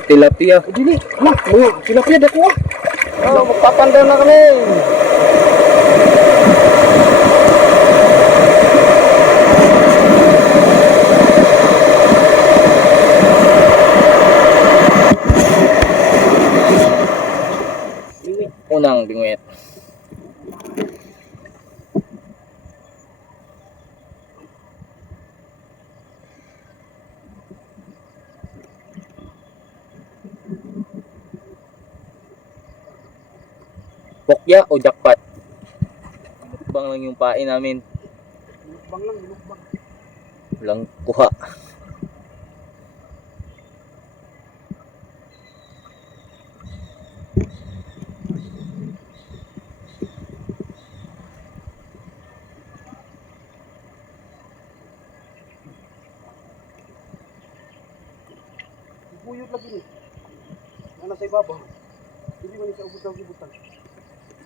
tilapia. Dili, anak, mga tilapia dako. Oh, magpapandaw na kami. Unang bingwit. Pokya o jackpot? Lukbang lang yung pain namin. Lukbang lang, lukbang. Walang kuha. Buyot lagi ni. Ano sa ibabaw? Hindi mo ni sa ubos-ubusan.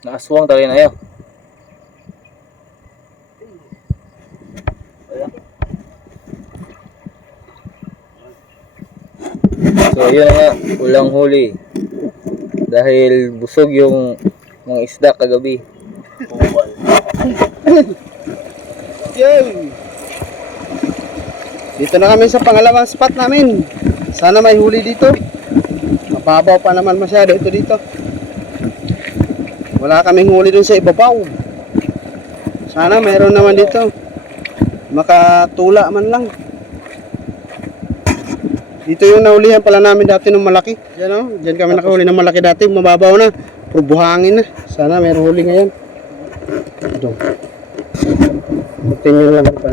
Naaswang tayo na yun. So yun nga, ulang huli. Dahil busog yung mga isda kagabi. Yay! Dito na kami sa pangalawang spot namin. Sana may huli dito. Mababaw pa naman masyado ito dito. Wala kaming huli dun sa ibabaw. Sana mayroon naman dito. Makatula man lang. Dito yung nahulihan pala namin dati ng malaki. Yan o, dyan kami nakahuli ng malaki dati. Mababaw na, puro buhangin na. Sana mayroon huli ngayon. Ito. Continue lang pa.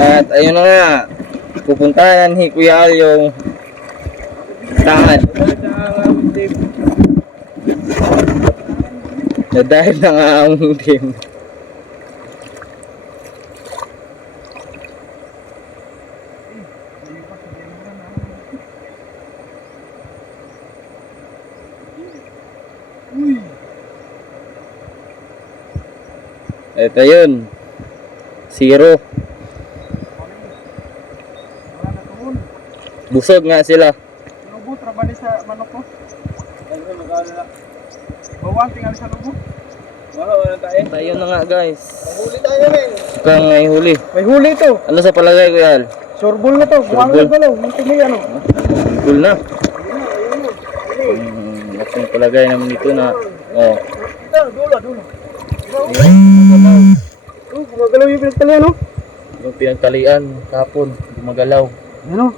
At ayun na nga, pupuntahan ni Kuya Al yung tangan. Na dahil na nga ang team. Ito yun. Zero. Busog nga sila. Lubo, trabali sa manok ko. Bawang, tinggal sa lubo. Wala tayo. Tayo na nga guys. Huli tayo rin. Kang may huli. May huli ito. Ano sa palagay Kuya Al? Sorbol na to. Buhangin ko lang. Hindi may ano. Cool na. Laking palagay naman dito na. Oh. Ito, dulo. Gumagalaw yung pinagtalian, no? Yung pinagtalian kahapon, gumagalaw. Ano?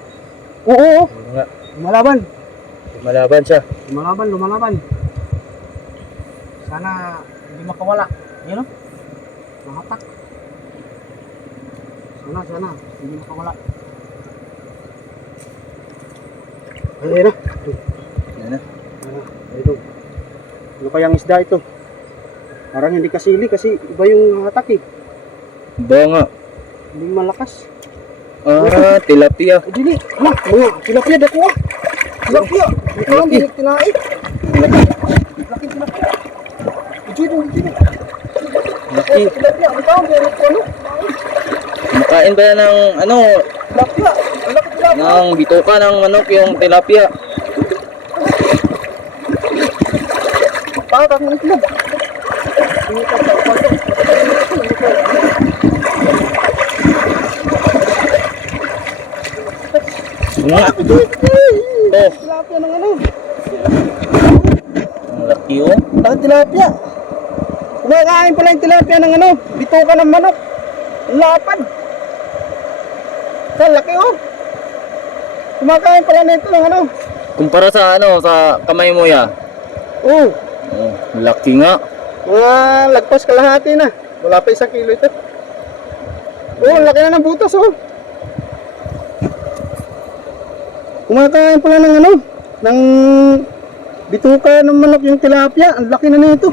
Oo. Ano nga, Lumalaban. malaban siya. Lumalaban. Sana hindi makawala. Yan, no? Mahatak. Sana. Hindi makawala. Ayun na. Yan na. Ito. Ano kayang isda ito? Parang hindi kasili kasi iba yung hatak eh. Ba nga. Hindi malakas. Tilapia. Dili, anak, mga tilapia dako. Tilapia. Ito lang bilik tinae. Laki tilapia. Dili. Laki. Tilapia, ang tawag yan ito, ano? Makain ba yan ng ano? Tilapia. Ang laki tilapia. Ng bituka ng manok yung tilapia. Parang ng itlog. Nga. Oh, Tilapia ng ano? ang laki oh. Laki tilapia. Kumakain pala yung tilapia ng ano? Bituka ng manok. Ang lapad. Sa laki oh. Kumakain pala nito ng ano? Kumpara sa ano, sa kamay mo ya. Oh. Oh, laki nga. Mga lagpas kalahati na. Wala pa 1 kilo ito. Oh, laki na ng butas oh. Kumakain pala ng ano? Ng bituka ng manok yung tilapia. Ang laki na nito.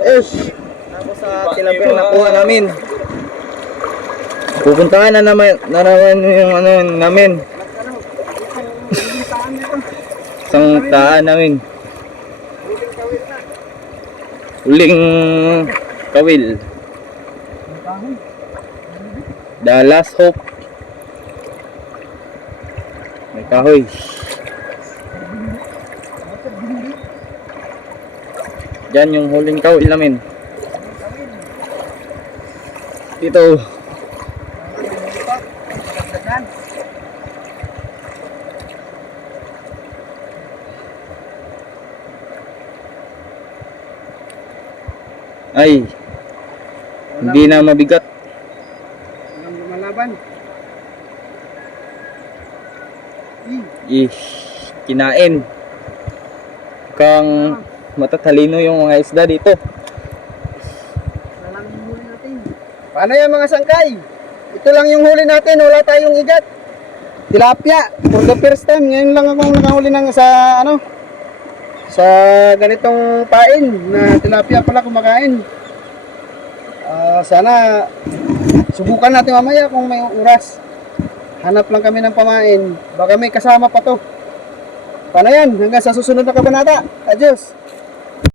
Yes. Tapos sa tilapia na nakuha namin. Pupuntahan na naman yung ano namin. Isang taan namin. Uling kawil. The last hope. May May kahoy. Yan yung huling kawil namin. Dito. Ay, hindi na mabigat. Walang lumalaban. Kinain. Kang matatalino yung mga isda dito. Walang huli natin. Paano yan mga sangkay? Ito lang yung huli natin, wala tayong igat. Tilapia, for the first time, ngayon lang akong nakahuli ng sa ganitong pain na tilapia pala kumakain. Sana subukan natin mamaya kung may oras. Hanap lang kami ng pamain. Baka may kasama pa to. Paano yan? Hanggang sa susunod na kabanata. Adios!